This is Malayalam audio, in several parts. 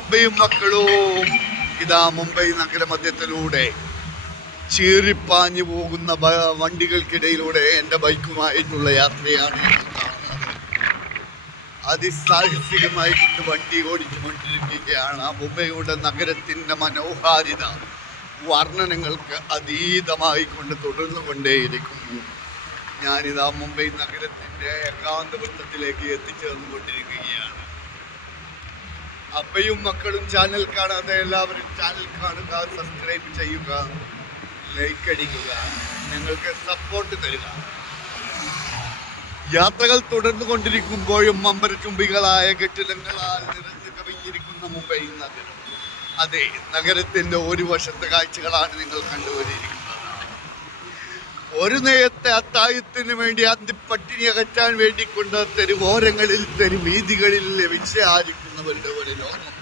അബ്ബയും മക്കളും ഇതാ മുംബൈ നഗരമധ്യത്തിലൂടെ ചീറിപ്പാഞ്ഞു പോകുന്ന വണ്ടികൾക്കിടയിലൂടെ എൻ്റെ ബൈക്കുമായിട്ടുള്ള യാത്രയാണ് അതിസാഹസികമായി കൊണ്ട് വണ്ടി ഓടിച്ചുകൊണ്ടിരിക്കുകയാണ്. മുംബൈയുടെ നഗരത്തിൻ്റെ മനോഹാരിത വർണ്ണനങ്ങൾക്ക് അതീതമായി കൊണ്ട് തുടർന്നു കൊണ്ടേയിരിക്കുന്നു. ഞാനിതാ മുംബൈ നഗരത്തിൻ്റെ ഏകാന്തവൃത്തത്തിലേക്ക് എത്തിച്ചേർന്നുകൊണ്ടിരിക്കുകയാണ്. അബ്ബയും മക്കളും ചാനൽ കാണാതെ എല്ലാവരും ചാനൽ കാണുക, സബ്സ്ക്രൈബ് ചെയ്യുക, ലൈക്ക് അടിക്കുക, ഞങ്ങൾക്ക് സപ്പോർട്ട് തരിക. യാത്രകൾ തുടർന്നു കൊണ്ടിരിക്കുമ്പോഴും അമ്പരചുംബികളായ കെട്ടിടങ്ങളാൽ നിറഞ്ഞു കവിഞ്ഞിരിക്കുന്ന മുംബൈ നഗരം. അതെ, നഗരത്തിൻ്റെ ഒരു വശത്തെ കാഴ്ചകളാണ് നിങ്ങൾ കണ്ടുവരിയിരിക്കുന്നത്. ഒരു നേരത്തെ അത്താഴത്തിന് വേണ്ടി അന്തിപ്പട്ടിണി അകറ്റാൻ വേണ്ടിക്കൊണ്ട് തെരുവോരങ്ങളിൽ തെരുവീതികളിൽ വിശ്വാസിക്കുന്നവരുടെ ഒരു ലോകം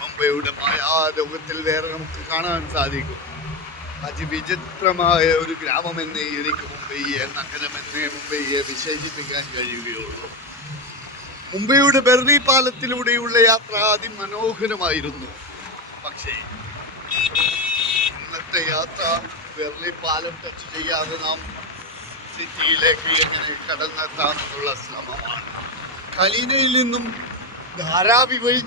മുംബൈയുടെ മായാലോകത്തിൽ വേറെ നമുക്ക് കാണാൻ സാധിക്കും. അതിവിചിത്രമായ ഒരു ഗ്രാമമെന്നേ എനിക്ക് മുംബൈയെ, നഗരമെന്നേ മുംബൈയെ വിശേഷിപ്പിക്കാൻ കഴിയുകയുള്ളൂ. മുംബൈയുടെ ബെർണി പാലത്തിലൂടെയുള്ള യാത്ര അതിമനോഹരമായിരുന്നു. പക്ഷേ ഇന്നത്തെ യാത്ര ബെർണി പാലം ടച്ച് ചെയ്യാതെ നാം സിറ്റിയിലേക്ക് എങ്ങനെ കടന്നെത്താമെന്നുള്ള ശ്രമമാണ്. കലീനയിൽ നിന്നും ധാരാവി വഴി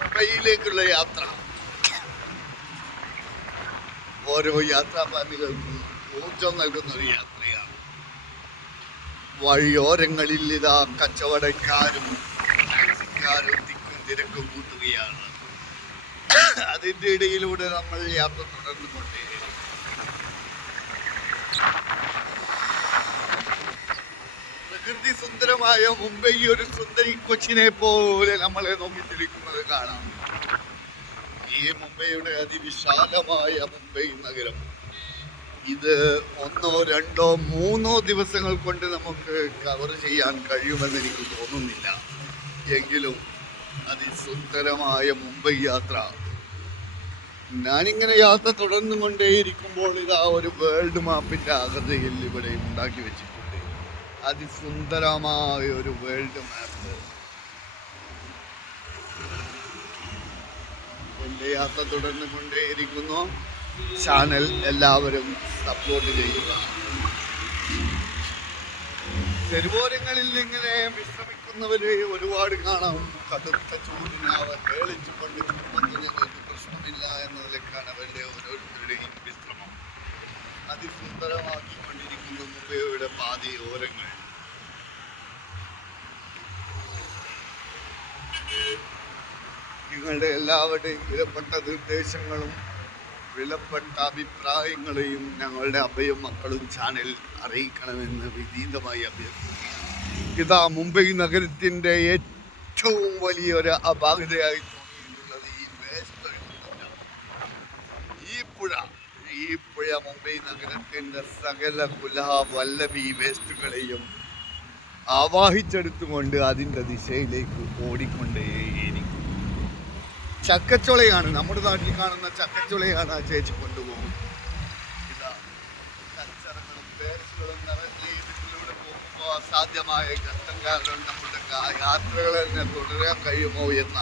മുംബൈയിലേക്കുള്ള യാത്ര ഓരോ യാത്രാപ്രേമികൾക്കും ഊർജം നൽകുന്ന ഒരു യാത്രയാണ്. വഴിയോരങ്ങളിൽ ഇതാ കച്ചവടക്കാരും ടാക്സിക്കാരും തിക്കും തിരക്കും കൂട്ടുകയാണ്. അതിൻ്റെ ഇടയിലൂടെ നമ്മൾ യാത്ര തുടർന്നുകൊണ്ടേ. പ്രകൃതി സുന്ദരമായ മുംബൈ ഒരു സുന്ദരി കൊച്ചിനെ പോലെ നമ്മളെ നോക്കിത്തിരിക്കുന്നത് കാണാം. ഈ മുംബൈയുടെ അതിവിശാലമായ മുംബൈ നഗരം ഇത് 1, 2, 3 ദിവസങ്ങൾ കൊണ്ട് നമുക്ക് കവർ ചെയ്യാൻ കഴിയുമെന്ന് എനിക്ക് തോന്നുന്നില്ല. എങ്കിലും അതിസുന്ദരമായ മുംബൈ യാത്ര, ഞാനിങ്ങനെ യാത്ര തുടർന്നു കൊണ്ടേയിരിക്കുമ്പോൾ ഇതാ ഒരു വേൾഡ് മാപ്പിൻ്റെ ആകൃതിയിൽ ഇവിടെ ഉണ്ടാക്കി വെച്ചിട്ടുണ്ട്. അതിസുന്ദരമായ ഒരു വേൾഡ് മാപ്പ്. എൻ്റെ യാത്ര തുടർന്നു കൊണ്ടേയിരിക്കുന്നു. ചാനൽ എല്ലാവരും സപ്പോർട്ട് ചെയ്യുക. തെരുവോരങ്ങളിൽ ഇങ്ങനെ വിശ്രമിക്കുന്നവരെ ഒരുപാട് കാണാം. കടുത്ത ചൂടിനെ അവർ വേളിച്ചുകൊണ്ട് ഞങ്ങൾക്ക് പ്രശ്നമില്ല എന്നതിലേക്കാണ് അവരുടെ ഓരോരുത്തരുടെയും വിശ്രമം. അതിസുന്ദരമാക്കിക്കൊണ്ടിരിക്കുന്ന മുംബൈയുടെ പാതയോരങ്ങൾ. നിങ്ങളുടെ എല്ലാവരുടെയും വിലപ്പെട്ട നിർദ്ദേശങ്ങളും വിലപ്പെട്ട അഭിപ്രായങ്ങളെയും ഞങ്ങളുടെ അബ്ബയും മക്കളും ചാനൽ അറിയിക്കണമെന്ന് വിനീതമായി അഭ്യർത്ഥിക്കുന്നു. ഇതാ മുംബൈ നഗരത്തിൻ്റെ ഏറ്റവും വലിയൊരു അപാകതയായി തോന്നിയിട്ടുള്ളത് ഈ വേസ്റ്റ്. ഈ പുഴ മുംബൈ നഗരത്തിൻ്റെ സകല വല്ലഭി വേസ്റ്റുകളെയും ആവാഹിച്ചെടുത്തുകൊണ്ട് അതിൻ്റെ ദിശയിലേക്ക് ഓടിക്കൊണ്ടേയിരിക്കും. ചക്കച്ചുളയാണ്, നമ്മുടെ നാട്ടിൽ കാണുന്ന ചക്കച്ചുളയാണ് ആ ചേച്ചി കൊണ്ടുപോകും. ഇതാ കച്ചറകളും വേസ്റ്റുകളും നിറഞ്ഞ ഇതിലൂടെ പോകുമ്പോൾ അസാധ്യമായ ഘട്ടം കാരണം നമ്മുടെ യാത്രകൾ തന്നെ തുടരാൻ കഴിയുമോ എന്ന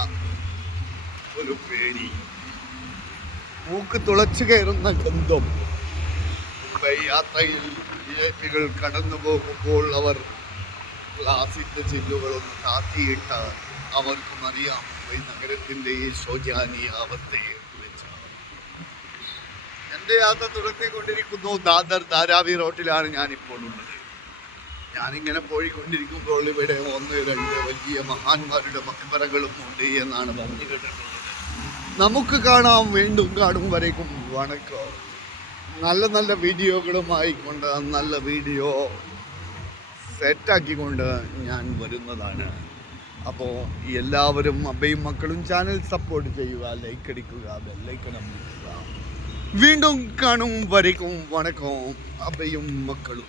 ഒരു പേടി. മൂക്ക് തുളച്ചു കയറുന്ന ഗന്ധം. മുംബൈ യാത്രയിൽ വിഐപികൾ കടന്നു പോകുമ്പോൾ അവർ ഗ്ലാസിൻ്റെ ചില്ലുകളും താത്തിയിട്ട് അവർക്കും അറിയാം മുംബൈ നഗരത്തിൻ്റെ ഈ ശോചനീയ അവസ്ഥയെ കുറിച്ച്. എൻ്റെ യാത്ര തുടർന്നുകൊണ്ടിരിക്കുന്നു. ധാരാവി റോട്ടിലാണ് ഞാനിപ്പോൾ ഉള്ളത്. ഞാനിങ്ങനെ പോയിക്കൊണ്ടിരിക്കുമ്പോൾ ഇവിടെ 1, 2 വലിയ മഹാന്മാരുടെ മക്ബറകളും ഉണ്ട് എന്നാണ് പറഞ്ഞു കേട്ടിട്ടുള്ളത്. നമുക്ക് കാണാം. വീണ്ടും കാണും വരേക്കും വണക്കം. നല്ല വീഡിയോകളുമായി കൊണ്ട് നല്ല വീഡിയോ സെറ്റാക്കിക്കൊണ്ട് ഞാൻ വരുന്നതാണ്. അപ്പോൾ എല്ലാവരും അബ്ബയും മക്കളും ചാനൽ സപ്പോർട്ട് ചെയ്യുക, ലൈക്ക് അടിക്കുക, ബെല്ലൈക്കൺ അമർത്തുക. വീണ്ടും കാണും വരേക്കും വണക്കം. അബ്ബയും മക്കളും.